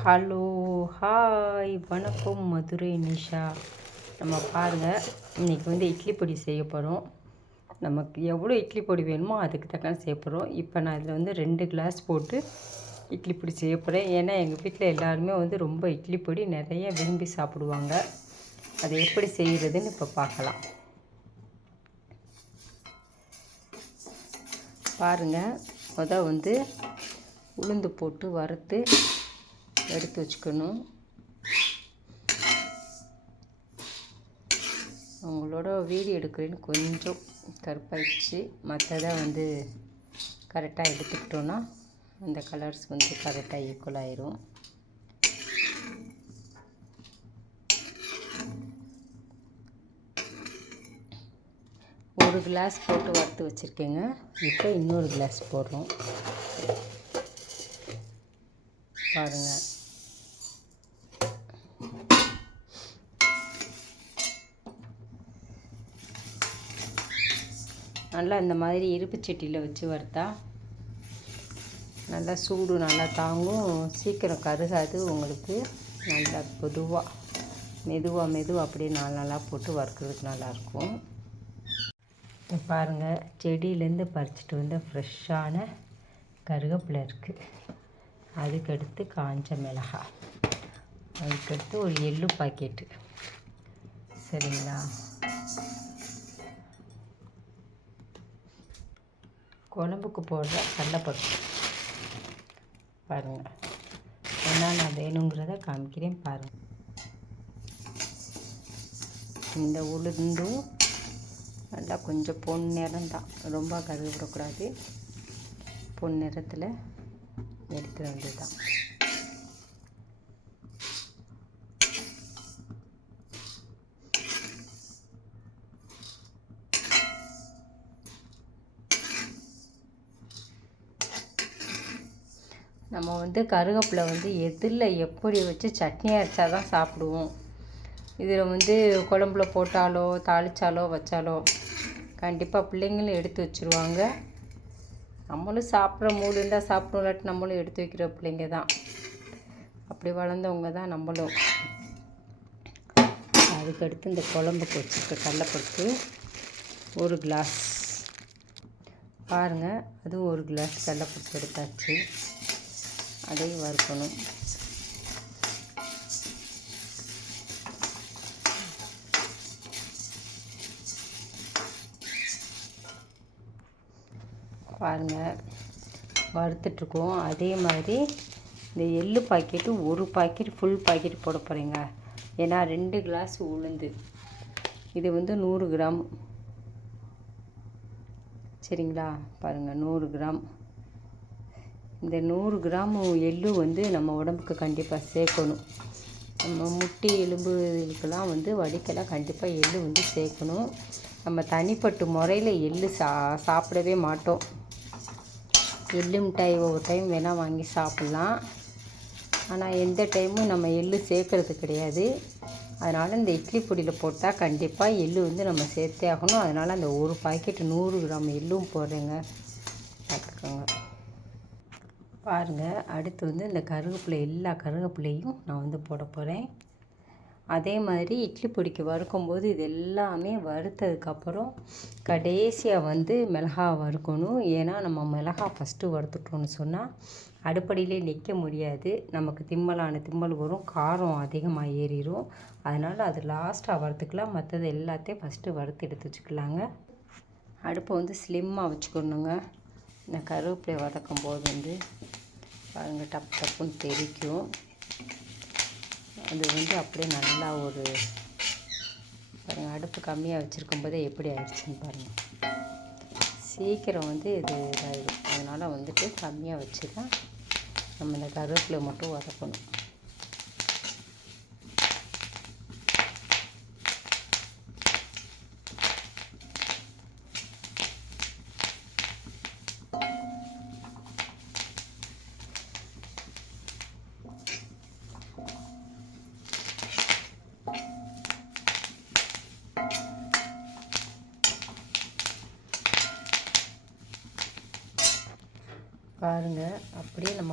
Hello hi வணக்கம் மதுரை நிஷா. நம்ம பாருங்கள் இன்றைக்கி வந்து இட்லி பொடி செய்ய போகிறோம் நமக்கு எவ்வளோ இட்லி பொடி வேணுமோ அதுக்கு தக்கன செய்ய போகிறோம் இப்போ நான் இதில் வந்து ரெண்டு கிளாஸ் போட்டு இட்லி பொடி செய்ய போகிறேன் ஏன்னா எங்கள் வீட்டில் எல்லாருமே வந்து ரொம்ப இட்லி பொடி நிறைய விரும்பி சாப்பிடுவாங்க. அதை எப்படி செய்கிறதுன்னு இப்போ பார்க்கலாம். பாருங்கள் மொதல் வந்து உளுந்து போட்டு வறுத்து எடுத்து வச்சுக்கணும். உங்களோட வீடியோ எடுக்கிறேன்னு கொஞ்சம் கருப்பாயிடுச்சு. மற்றதை வந்து கரெக்டாக எடுத்துக்கிட்டோன்னா அந்த கலர்ஸ் வந்து கரெக்டாக ஈக்குவல் ஆயிரும். ஒரு கிளாஸ் போட்டு வறுத்து வச்சுருக்கேங்க. இப்போ இன்னொரு கிளாஸ் போடுறோம். பாருங்கள் நல்லா இந்த மாதிரி இருப்பு சட்டியில் வச்சு வறுத்தா நல்லா சூடு நல்லா தாங்கும். சீக்கிரம் கருகாது உங்களுக்கு. நல்லா பொதுவாக மெதுவாக மெதுவாக அப்படியே நாலு நாளாக போட்டு வறுக்கிறதுக்கு நல்லாயிருக்கும். பாருங்கள் செடியிலேருந்து பறிச்சிட்டு வந்த ஃப்ரெஷ்ஷான கருவேப்பிலை இருக்குது அதுக்கடுத்து காஞ்ச மிளகாய். அதுக்கடுத்து ஒரு எள்ளு பாக்கெட்டு. சரிங்களா? குழம்புக்கு போடுற கடலப்பருப்பு. பாருங்கள் என்னென்ன வேணுங்கிறத காமிக்கிறேன் பாருங்கள் இந்த உளுந்தும் நல்லா கொஞ்சம் பொன் நேரம் தான். ரொம்ப கருவிடக்கூடாது பொன் நிறத்தில் எடுக்க தான் வந்து கருவேப்பிலை வந்து எதில் எப்படி வச்சு சட்னி அரைச்சா தான் சாப்பிடுவோம். இதில் வந்து குழம்புல போட்டாலோ தாளித்தாலோ வச்சாலோ கண்டிப்பாக பிள்ளைங்களும் எடுத்து வச்சுருவாங்க. நம்மளும் சாப்பிட்ற மூடு இருந்தால் சாப்பிடும் இல்லாட்டி நம்மளும் எடுத்து வைக்கிற பிள்ளைங்க தான். அப்படி வளர்ந்தவங்க தான் நம்மளும். அதுக்கடுத்து இந்த குழம்புக்கு வச்சுருக்க கடலைப்பருப்பு ஒரு கிளாஸ் பாருங்கள் அதுவும் ஒரு கிளாஸ் கடலைப்பருப்பு எடுத்தாச்சு. அதையும் வறுக்கணும். பாருங்கள் வறுத்துட்ருக்கோம் அதே மாதிரி இந்த எள்ளு பாக்கெட்டு ஒரு பாக்கெட் ஃபுல் பாக்கெட் போட போகிறீங்க ஏன்னா ரெண்டு கிளாஸ் உளுந்து. இது வந்து நூறு கிராம். சரிங்களா? பாருங்கள் நூறு கிராம். இந்த நூறு கிராம் எள்ளு வந்து நம்ம உடம்புக்கு கண்டிப்பாக சேர்க்கணும். நம்ம முட்டி எலும்பு இதுக்கெல்லாம் வந்து வடிக்கெல்லாம் கண்டிப்பாக எள்ளு வந்து சேர்க்கணும். நம்ம தனிப்பட்டு முறையில் எள்ளு சா சாப்பிடவே மாட்டோம். எள்ளு மிட்டாய் ஒவ்வொரு டைம் வேணால் வாங்கி சாப்பிட்லாம். ஆனால் எந்த டைமும் நம்ம எள்ளு சேர்க்கறது கிடையாது. அதனால் இந்த இட்லி பொடியில் போட்டால் கண்டிப்பாக எள்ளு வந்து நம்ம சேர்த்தே ஆகணும். அதனால் அந்த ஒரு பாக்கெட் நூறு கிராம் எள்ளும் போடுறேங்க. பார்த்துக்கோங்க. பாருங்கள் அடுத்து வந்து இந்த கருவேப்பிலை எல்லா கருவேப்பிலையும் நான் வந்து போட போகிறேன் அதே மாதிரி இட்லி பொடிக்கு வறுக்கும்போது இது எல்லாமே வறுத்ததுக்கப்புறம் கடைசியாக வந்து மிளகா வறுக்கணும். ஏன்னா நம்ம மிளகா ஃபஸ்ட்டு வறுத்துட்டோம்னு சொன்னால் அடுப்படியிலே நிற்க முடியாது. நமக்கு திம்மலான திம்மல் வரும். காரம் அதிகமாக ஏறிடும் அதனால் அது லாஸ்ட்டாக வறுத்துக்கலாம். மற்றது எல்லாத்தையும் ஃபஸ்ட்டு வறுத்து எடுத்து வச்சுக்கலாங்க. அடுப்பை வந்து ஸ்லிம்மாக வச்சுக்கணுங்க. இந்த கருவேப்பிலை வதக்கும் போது வந்து பாருங்கள் டப்பு டப்புன்னு தெரிக்கும். அது வந்து அப்படியே நல்லா ஒரு பாருங்கள் அடுப்பு கம்மியாக வச்சுருக்கும் போதே எப்படி ஆயிடுச்சுன்னு பாருங்கள் சீக்கிரம் வந்து இது இதாகிடும் அதனால் வந்துட்டு கம்மியாக வச்சு தான் நம்ம இந்த கருவேப்பிலை மட்டும் வதக்கணும்.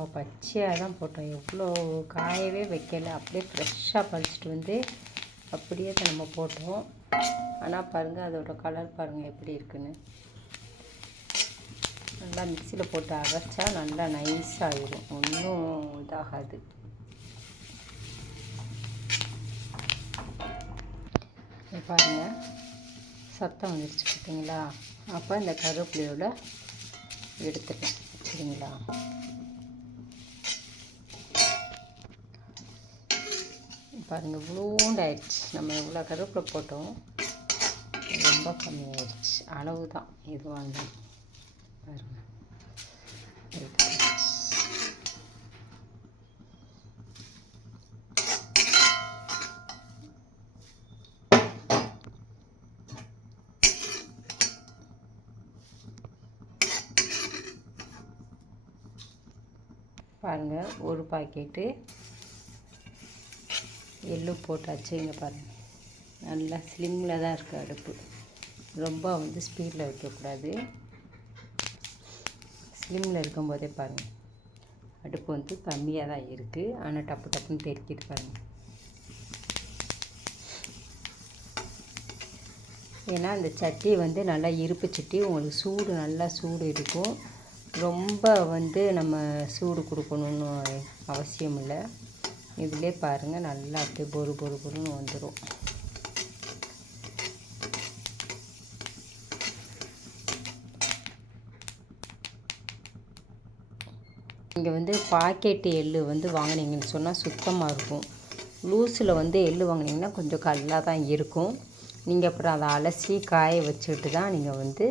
நம்ம பச்சையாக தான் போட்டோம். எவ்வளோ காயவே வைக்கலை. அப்படியே ஃப்ரெஷ்ஷாக பறிச்சிட்டு வந்து அப்படியே அதை நம்ம போட்டோம். ஆனால் பாருங்கள் அதோட கலர் பாருங்கள் எப்படி இருக்குன்னு. நல்லா மிக்சியில் போட்டு அரைச்சா நல்லா நைஸாகிடும் ஒன்றும் இதாகாது. பாருங்கள் சத்தம் வந்துருச்சு பார்த்தீங்களா அப்போ இந்த கருவேப்பிலையோட எடுத்துட்டேன். சரிங்களா? பாருங்கள் இவ்வளோண்டு ஆயிடுச்சு நம்ம எவ்வளோ கருவேப்பிலை போட்டோம். ரொம்ப கம்மியாயிடுச்சு. அளவு தான் எதுவாக இருந்தாலும் பாருங்கள் பாருங்கள் ஒரு பாக்கெட்டு எள்ளு போட்டாச்சு இங்கே பாருங்கள் நல்லா ஸ்லிம்மில் தான் இருக்குது அடுப்பு. ரொம்ப வந்து ஸ்பீடில் வைக்கக்கூடாது ஸ்லிம்மில் இருக்கும்போதே பாருங்கள் அடுப்பு வந்து கம்மியாக தான் இருக்குது ஆனால் டப்பு டப்புன்னு தெறிக்கிட்டு பாருங்கள் ஏன்னா அந்த சட்டி வந்து நல்லா இருப்பு சட்டி உங்களுக்கு சூடு நல்லா சூடு இருக்கும். ரொம்ப வந்து நம்ம சூடு கொடுக்கணுன்னு அவசியம் இல்லை. இதிலே பாருங்கள் நல்லா அப்படியே பொறு பொறு பொருன்னு வந்துடும் நீங்கள் வந்து பாக்கெட்டு எள்ளு வந்து வாங்கினீங்கன்னு சொன்னால் சுத்தமாக இருக்கும். லூஸில் வந்து எள் வாங்கினீங்கன்னா கொஞ்சம் கல்லாக தான் இருக்கும். நீங்கள் அப்புறம் அதை அலசி காய வச்சுட்டு தான் நீங்கள் வந்து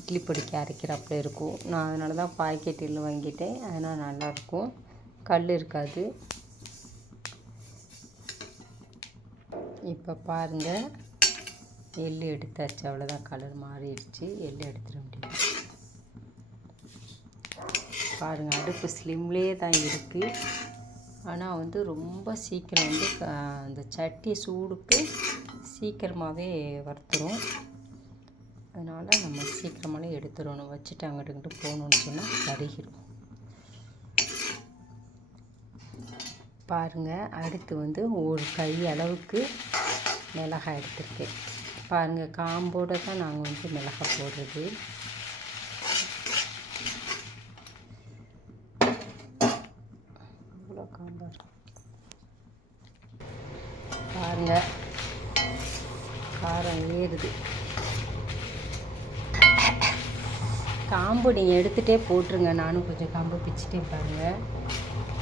இட்லி பொடிக்க அரைக்கிறாப்புல இருக்கும். நான் அதனால தான் பாக்கெட் எள் வாங்கிட்டேன். அதனால் நல்லாயிருக்கும் கல் இருக்காது. இப்போ பாருங்கள் எள் எடுத்தாச்சு. அவ்வளோதான் கலர் மாறிடுச்சு. எள் எடுத்துட முடியும் பாருங்கள் அடுப்பு ஸ்லிம்லேயே தான் இருக்குது ஆனால் வந்து ரொம்ப சீக்கிரம் வந்து க- அந்த சட்டி சூடுக்கு சீக்கிரமாகவே வறுத்துரும். அதனால் நம்ம சீக்கிரமாலே எடுத்துடணும். வச்சுட்டு அங்கிட்டு இங்கிட்டு போகணுன்னு சொன்னால் கருகிடும் பாருங்கள் அடுத்து வந்து ஒரு கை அளவுக்கு மிளகாய் எடுத்திருக்கேன். பாருங்கள் காம்போடு தான் நாங்கள் வந்து மிளகாய் போடுறது. இவ்வளோ காம்பா காரம் ஏறுது. காம்பு நீங்கள் எடுத்துகிட்டே போட்டுருங்க. நானும் கொஞ்சம் காம்பு பிச்சுட்டே பாருங்கள்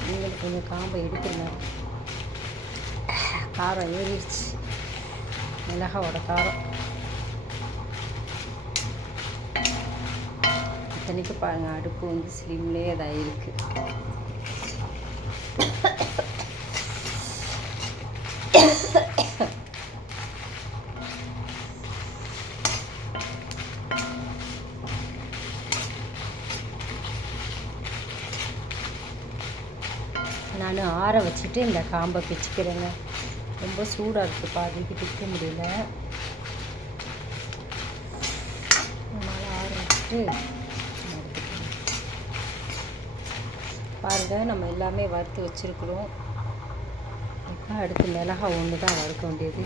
நீங்கள் கொஞ்சம் காம்பை எடுத்துருங்க. காரம் ஏறிடுச்சு. மிளகாவோட காரம். இத்தனைக்கு பாருங்கள் அடுப்பு வந்து ஸ்லிம்லேயே அதாக இருக்குது நான் ஆற வச்சுட்டு இந்த காம்பை பிச்சுக்கிறேங்க. ரொம்ப சூடாக இருக்குது பாதிக்கு பிக்க முடியல. அதனால் ஆற வச்சுட்டு பாருங்கள் நம்ம எல்லாமே வறுத்து வச்சுருக்குறோம். அடுத்து மிளகா ஒன்று தான் வறுக்க வேண்டியது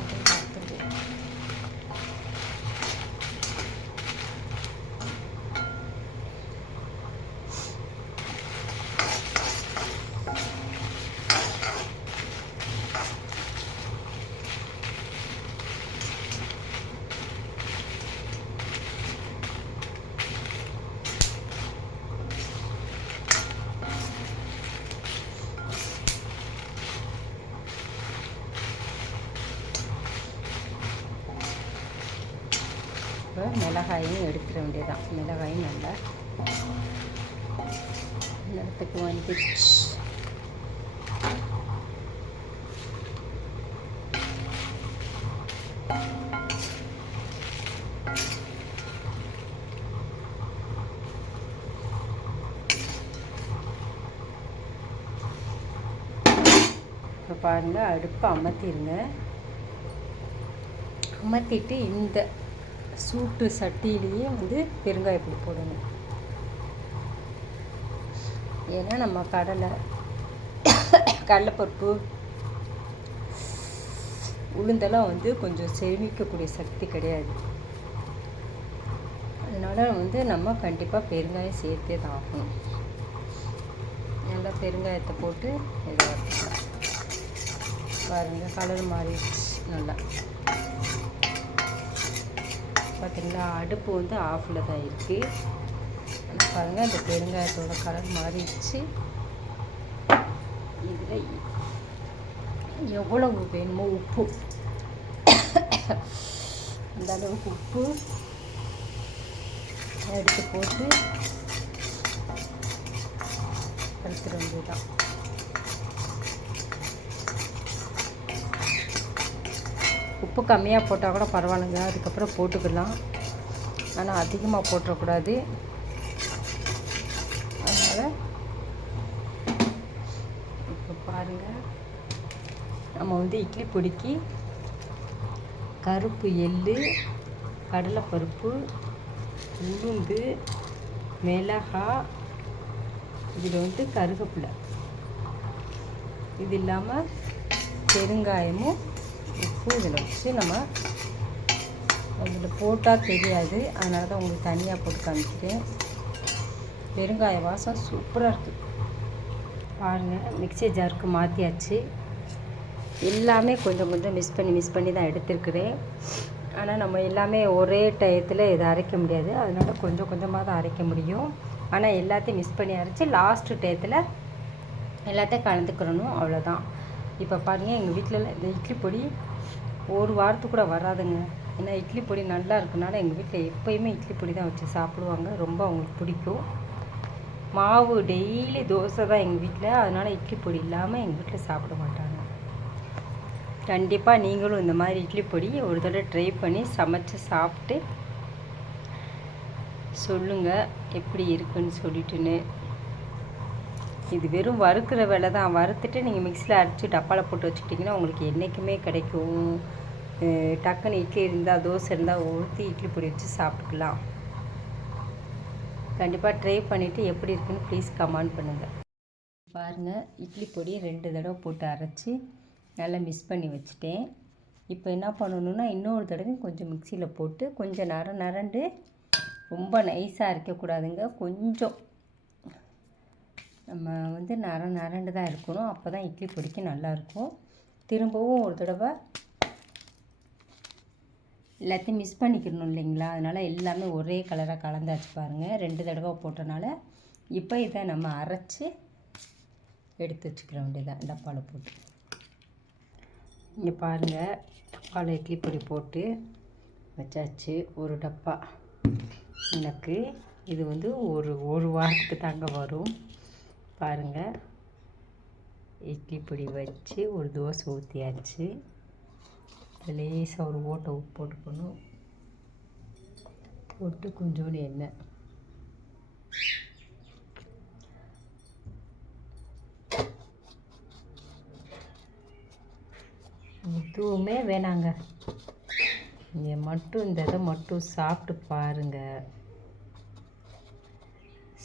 அதை வறுத்துட்டு இப்போ மிளகாயும் எடுத்துட வேண்டியதான் மிளகாயும் நல்லா நிலத்துக்கு வந்து இப்போ பாருங்கள் அடுப்பை அமர்த்திடுங்க அமர்த்திட்டு இந்த சூட்டு சட்டியிலேயே வந்து பெருங்காயப்பொடி போடணும். ஏன்னா நம்ம கடலை கடலைப்பருப்பு உளுந்தெல்லாம் வந்து கொஞ்சம் செமிக்கக்கூடிய சக்தி கிடையாது. அதனால் வந்து நம்ம கண்டிப்பாக பெருங்காயம் சேர்த்தே தான் ஆகணும். நல்லா பெருங்காயத்தை போட்டு இதை பாருங்கள் கலர் மாறிடுச்சு நல்லா. பார்த்திங்களா? அடுப்பு வந்து ஆஃபில் தான் இருக்குது பாருங்கள் அந்த பெருங்காயத்தோட கலர் மாறிடுச்சு. இதில் எவ்வளவு வேணுமோ உப்பு. அந்த அளவுக்கு உப்பு எடுத்து போட்டு வறுத்துட வேண்டியதான் உப்பு கம்மியாக போட்டால் கூட பரவாயில்லைங்க. அதுக்கப்புறம் போட்டுக்கலாம். ஆனால் அதிகமாக போட்டுறக்கூடாது அதனால் இப்போ பாருங்கள் நம்ம வந்து இட்லி பொடிக்கு கருப்பு எள்ளு கடலைப்பருப்பு உளுந்து மிளகாய் இதில் வந்து கருகப்பில்லை இது இல்லாமல் பெருங்காயமும் உப்பு இதில் வச்சு நம்ம அதில் போட்டால் தெரியாது. அதனால தான் உங்களுக்கு தனியாக போட்டு காமிக்கிறேன். பெருங்காய வாசம் சூப்பராக இருக்குது பாருங்கள் மிக்சி ஜாருக்கு மாற்றியாச்சு எல்லாமே கொஞ்சம் கொஞ்சம் மிஸ் பண்ணி மிஸ் பண்ணி தான் எடுத்துருக்குறேன். ஆனால் நம்ம எல்லாமே ஒரே டயத்தில் இதை அரைக்க முடியாது. அதனால் கொஞ்சம் கொஞ்சமாக தான் அரைக்க முடியும். ஆனால் எல்லாத்தையும் மிஸ் பண்ணி அரைச்சி லாஸ்ட்டு டயத்தில் எல்லாத்தையும் கலந்துக்கிறணும். அவ்வளோதான் இப்போ பாருங்கள் எங்கள் வீட்டிலலாம் இந்த இட்லி பொடி ஒரு வாரத்துக்கு கூட வராதுங்க. ஏன்னா இட்லி பொடி நல்லா இருக்கனால எங்கள் வீட்டில் எப்போயுமே இட்லி பொடி தான் வச்சு சாப்பிடுவாங்க. ரொம்ப அவங்களுக்கு பிடிக்கும். மாவு டெய்லி தோசை தான் எங்கள் வீட்டில் அதனால் இட்லி பொடி இல்லாமல் எங்கள் வீட்டில் சாப்பிட மாட்டாங்க. கண்டிப்பாக நீங்களும் இந்த மாதிரி இட்லி பொடி ஒரு தடவை ட்ரை பண்ணி சமைச்சு சாப்பிட்டு சொல்லுங்கள் எப்படி இருக்குன்னு சொல்லிட்டுன்னு. இது வெறும் வறுக்கிற வேலை தான். வறுத்துட்டு நீங்கள் மிக்சியில் அரைச்சி டப்பாவில் போட்டு வச்சுக்கிட்டிங்கன்னா உங்களுக்கு என்றைக்குமே கிடைக்கும். டக்குன்னு இட்லி இருந்தால் தோசை இருந்தால் ஊற்றி இட்லி பொடி வச்சு சாப்பிட்டுக்கலாம். கண்டிப்பாக ட்ரை பண்ணிவிட்டு எப்படி இருக்குன்னு ப்ளீஸ் கமெண்ட் பண்ணுங்கள் பாருங்கள் இட்லி பொடி ரெண்டு தடவை போட்டு அரைச்சி நல்லா மிஸ் பண்ணி வச்சுட்டேன். இப்போ என்ன பண்ணணுன்னா இன்னொரு தடவையும் கொஞ்சம் மிக்சியில் போட்டு கொஞ்சம் நர நரண்டு ரொம்ப நைஸாக அரைக்கக்கூடாதுங்க. கொஞ்சம் நம்ம வந்து நர நரண்டு தான் இருக்கணும். அப்போ தான் இட்லி பொடிக்கு நல்லாயிருக்கும். திரும்பவும் ஒரு தடவை எல்லாத்தையும் மிஸ் பண்ணிக்கணும் இல்லைங்களா? அதனால் எல்லாமே ஒரே கலராக கலந்தாச்சு பாருங்கள் ரெண்டு தடவை போட்டனால இப்போ இதை நம்ம அரைச்சி எடுத்து வச்சுக்கிற வேண்டியதான் டப்பாவில் போட்டு. இங்கே பாருங்கள் டப்பாவில் இட்லி பொடி போட்டு வச்சாச்சு. ஒரு டப்பா. எனக்கு இது வந்து ஒரு ஒரு வாரத்துக்கு தாங்க வரும். பாருங்கள் இட்லி பொடி வச்சு ஒரு தோசை ஊற்றியாச்சு லேசாக ஒரு ஓட்டை உப்பு போட்டுக்கணும். போட்டு கொஞ்சோண்டு எண்ணெய். எதுவுமே வேணாங்க. இங்கே மட்டும் இந்த இதை மட்டும் சாப்பிட்டு பாருங்கள்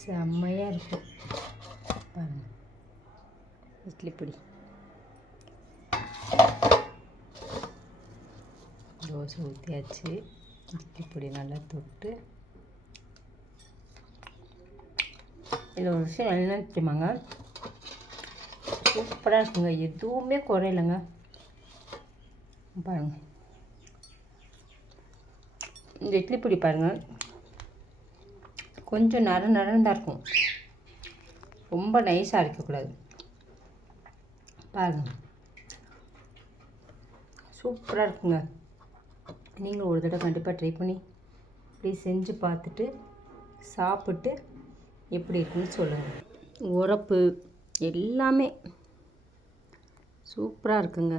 செம்மையாக இருக்கும். பாருங்க. இட்லி பொடி. தோசை ஊற்றியாச்சு இட்லி பொடி நல்லா தொட்டு. இதில் ஒரு விஷயம் என்ன தெரியுமாங்க? சூப்பராக இருக்குங்க. எதுவுமே குறையிலங்க பாருங்கள் இந்த இட்லி பொடி பாருங்கள் கொஞ்சம் நர நரந்தான் தான் இருக்கும். ரொம்ப நைஸாக அரைக்கக்கூடாது. பாருங்கள் சூப்பராக இருக்குங்க. நீங்களும் ஒரு தடவை கண்டிப்பாக ட்ரை பண்ணி இப்படி செஞ்சு பார்த்துட்டு சாப்பிட்டு எப்படி இருக்குன்னு சொல்லுங்கள் உரப்பு எல்லாமே சூப்பராக இருக்குங்க.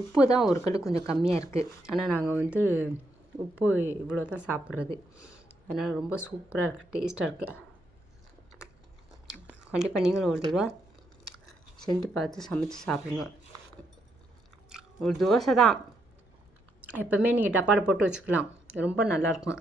உப்பு தான் ஒரு கல் கொஞ்சம் கம்மியாக இருக்குது ஆனால் நாங்கள் வந்து உப்பு இவ்வளோ தான் சாப்பிட்றது. அதனால் ரொம்ப சூப்பராக இருக்குது டேஸ்ட்டாக இருக்குது கண்டிப்பாக நீங்களும் ஒரு தடவை செஞ்சு பார்த்து சமைச்சு சாப்பிடுங்க. ஒரு தோசை தான். எப்போவுமே நீங்கள் டப்பாவில் போட்டு வச்சுக்கலாம். ரொம்ப நல்லாயிருக்கும்